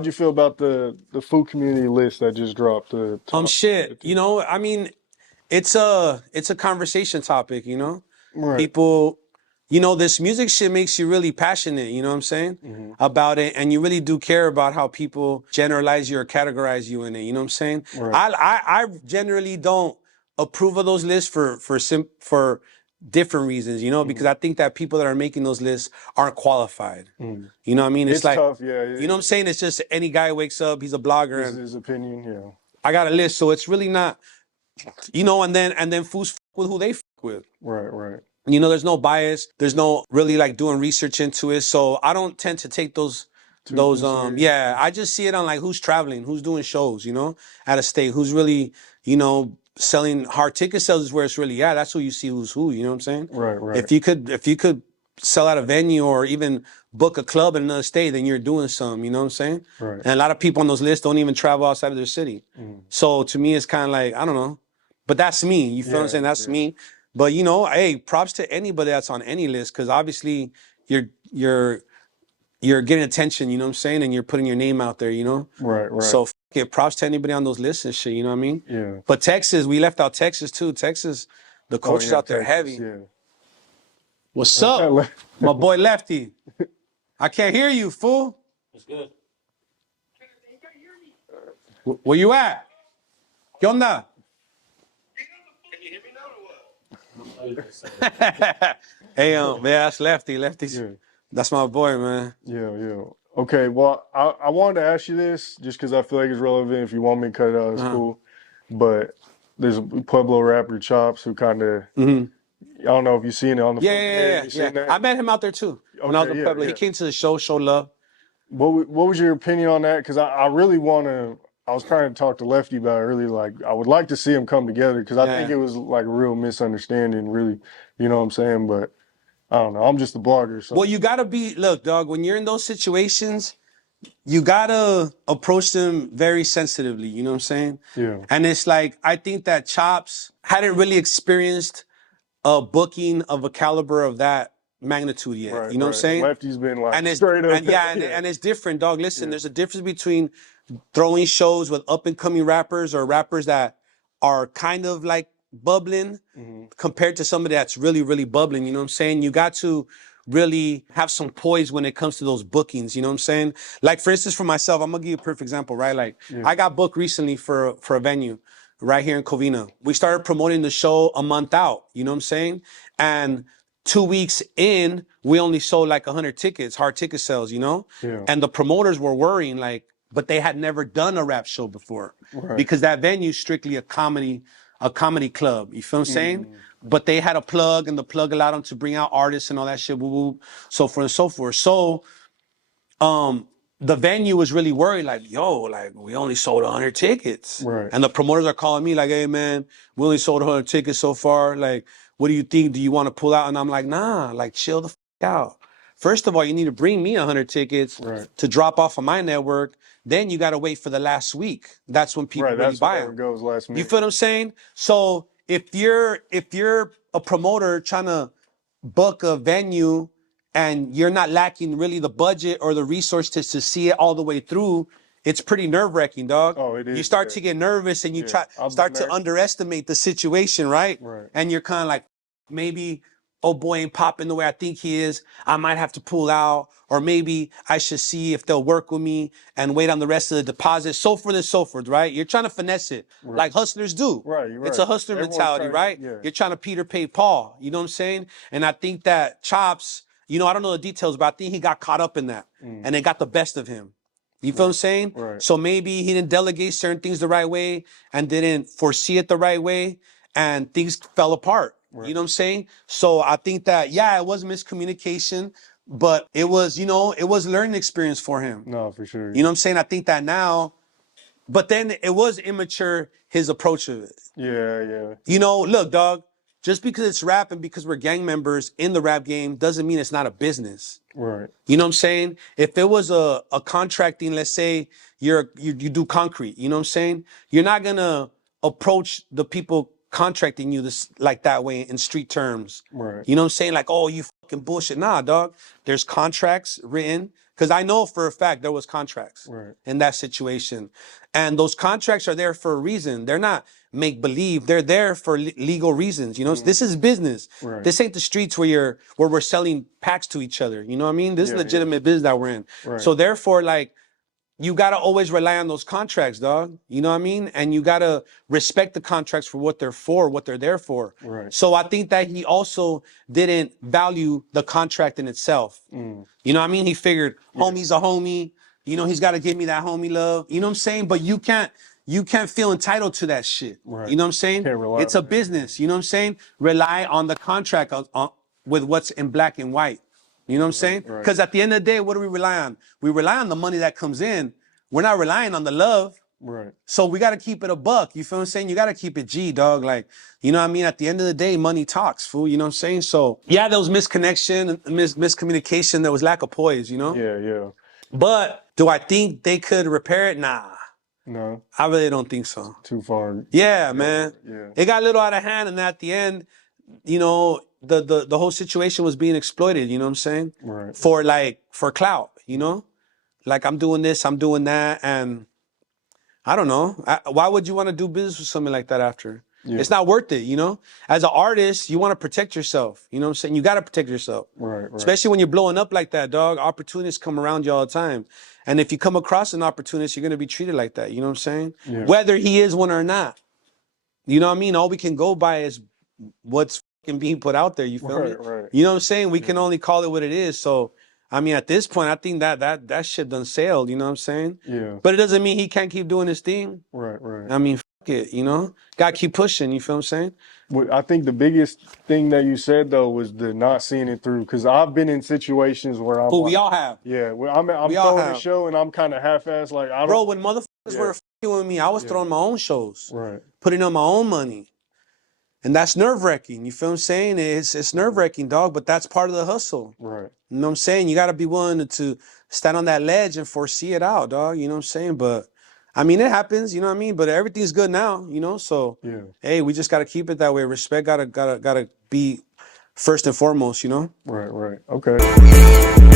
how'd you feel about the food community list that just dropped? The top, Shit. You know, I mean, it's a conversation topic. You know, right. people. You know, this music shit makes you really passionate. You know what I'm saying about it, and you really do care about how people generalize you or categorize you in it. You know what I'm saying? Right. I generally don't approve of those lists for different reasons, you know, because I think that people that are making those lists aren't qualified. You know what I mean? It's like, tough, yeah. You know what I'm saying? It's just any guy wakes up, he's a blogger, This is and his opinion, yeah. I got a list, so it's really not, you know, and then fools with who they with. Right. You know, there's no bias, there's no really like doing research into it, so I don't tend to take those yeah, I just see it on like who's traveling, who's doing shows, you know, out of state, who's really, you know, selling hard ticket sales is where it's really at. That's who you see who's who, you know what I'm saying? Right. If you could sell out a venue or even book a club in another state, then you're doing something, you know what I'm saying? Right. And a lot of people on those lists don't even travel outside of their city. So to me, it's kind of like, I don't know. But that's me. You feel what I'm saying? That's me. But you know, hey, props to anybody that's on any list, because obviously you're getting attention, you know what I'm saying? And you're putting your name out there, you know? Right. So props to anybody on those lists and shit, you know what I mean? Yeah. But Texas, we left out Texas too. Texas, the culture's out there heavy. Yeah. What's up? My boy Lefty. I can't hear you, fool. It's good. Where you at? ¿Qué onda? Can you hear me now or what? Hey, man, that's Lefty. Lefty's, that's my boy, man. Yeah. Okay, well, I wanted to ask you this just because I feel like it's relevant. If you want me to cut it out, it's cool. But there's a Pueblo rapper, Chops, who kind of, I don't know if you've seen it on the Yeah. I met him out there too. When I was in Pueblo. He came to the show love. What was your opinion on that? Because I really want to, I was trying to talk to Lefty about it earlier. Like, I would like to see them come together because I think it was like a real misunderstanding, really. You know what I'm saying? But I don't know. I'm just a blogger. So. Well, you got to look, dog, when you're in those situations, you got to approach them very sensitively. You know what I'm saying? Yeah. And it's like, I think that Chops hadn't really experienced a booking of a caliber of that magnitude yet. Right, you know what I'm saying? Lefty's been like and straight up. And it's different, dog. Listen, there's a difference between throwing shows with up and coming rappers or rappers that are kind of like bubbling compared to somebody that's really, really bubbling. You know what I'm saying? You got to really have some poise when it comes to those bookings. You know what I'm saying? Like, for instance, for myself, I'm gonna give you a perfect example, right? Like, I got booked recently for a venue right here in Covina. We started promoting the show a month out. You know what I'm saying? And 2 weeks in, we only sold like 100 tickets, hard ticket sales, you know? Yeah. And the promoters were worrying, like, but they had never done a rap show before because that venue's strictly a comedy club. You feel what I'm saying? But they had a plug, and the plug allowed them to bring out artists and all that shit, so forth and so forth. So, the venue was really worried, like, yo, like, we only sold 100 tickets. Right. And the promoters are calling me like, hey, man, we only sold 100 tickets so far. Like, what do you think? Do you want to pull out? And I'm like, nah, like, chill the f out. First of all, you need to bring me 100 tickets to drop off of my network. Then you got to wait for the last week. That's when people really buy them. Goes last minute. You feel what I'm saying? So if you're a promoter trying to book a venue and you're not lacking really the budget or the resources to see it all the way through, it's pretty nerve-wracking, dog. Oh, it is. You start to get nervous and you start to underestimate the situation, right? And you're kind of like, maybe, oh boy, ain't popping the way I think he is. I might have to pull out, or maybe I should see if they'll work with me and wait on the rest of the deposit, so forth and so forth, right? You're trying to finesse it like hustlers do. Right. It's a hustler mentality, right? You're trying to Peter pay Paul, you know what I'm saying? And I think that Chops, you know, I don't know the details, but I think he got caught up in that and it got the best of him. You feel what I'm saying? So maybe he didn't delegate certain things the right way and didn't foresee it the right way, and things fell apart. You know what I'm saying? So I think that, yeah, it was miscommunication, but it was, you know, it was a learning experience for him. No, for sure. You know what I'm saying? I think that now, but then it was immature, his approach of it. Yeah. You know, look, dog, just because it's rap and because we're gang members in the rap game doesn't mean it's not a business. Right. You know what I'm saying? If it was a contracting, let's say you do concrete, you know what I'm saying? You're not gonna approach the people contracting you this like that way in street terms. Right. You know what I'm saying? Like, oh, you fucking bullshit. Nah, dog. There's contracts written. Because I know for a fact there was contracts in that situation. And those contracts are there for a reason. They're not make believe. They're there for legal reasons. You know, this is business. Right. This ain't the streets where we're selling packs to each other. You know what I mean? This is legitimate business that we're in. Right. So therefore, like, you got to always rely on those contracts, dog. You know what I mean? And you got to respect the contracts for what they're for, what they're there for. Right. So I think that he also didn't value the contract in itself. You know what I mean? He figured, homie's a homie. You know, he's got to give me that homie love. You know what I'm saying? But you can't feel entitled to that shit. Right. You know what I'm saying? Can't rely It's a on it. business. You know what I'm saying? Rely on the contract with what's in black and white. You know what I'm saying? Because at the end of the day, what do we rely on? We rely on the money that comes in. We're not relying on the love. Right. So we got to keep it a buck. You feel what I'm saying? You got to keep it G, dog. Like, you know what I mean? At the end of the day, money talks, fool. You know what I'm saying? So, yeah, there was misconnection, miscommunication. There was lack of poise, you know? Yeah, yeah. But do I think they could repair it? Nah. No. I really don't think so. Too far. Yeah, man. Yeah. It got a little out of hand, and at the end, you know, the whole situation was being exploited, you know what I'm saying? Right. For clout, you know? Like, I'm doing this, I'm doing that, and I don't know. Why would you want to do business with something like that after? Yeah. It's not worth it, you know? As an artist, you want to protect yourself. You know what I'm saying? You got to protect yourself. Right. Especially when you're blowing up like that, dog. Opportunists come around you all the time. And if you come across an opportunist, you're going to be treated like that. You know what I'm saying? Yeah. Whether he is one or not. You know what I mean? All we can go by is what's being put out there. You feel me? Right. You know what I'm saying? We can only call it what it is. So, I mean, at this point, I think that shit done sailed. You know what I'm saying? Yeah. But it doesn't mean he can't keep doing his thing. Right. I mean, it, you know? Gotta keep pushing, you feel what I'm saying? I think the biggest thing that you said though was the not seeing it through. Because I've been in situations where I'm. We all have. Yeah, where I'm throwing a show and I'm kind of half-assed. Like I don't. Bro, when motherfuckers were f***ing with me, I was throwing my own shows. Right. Putting on my own money. And that's nerve-wracking. You feel what I'm saying? It's nerve-wracking, dog, but that's part of the hustle. Right. You know what I'm saying? You got to be willing to stand on that ledge and foresee it out, dog. You know what I'm saying? But, I mean, it happens, you know what I mean? But everything's good now, you know? So, hey, we just got to keep it that way. Respect gotta be first and foremost, you know? Right. Okay.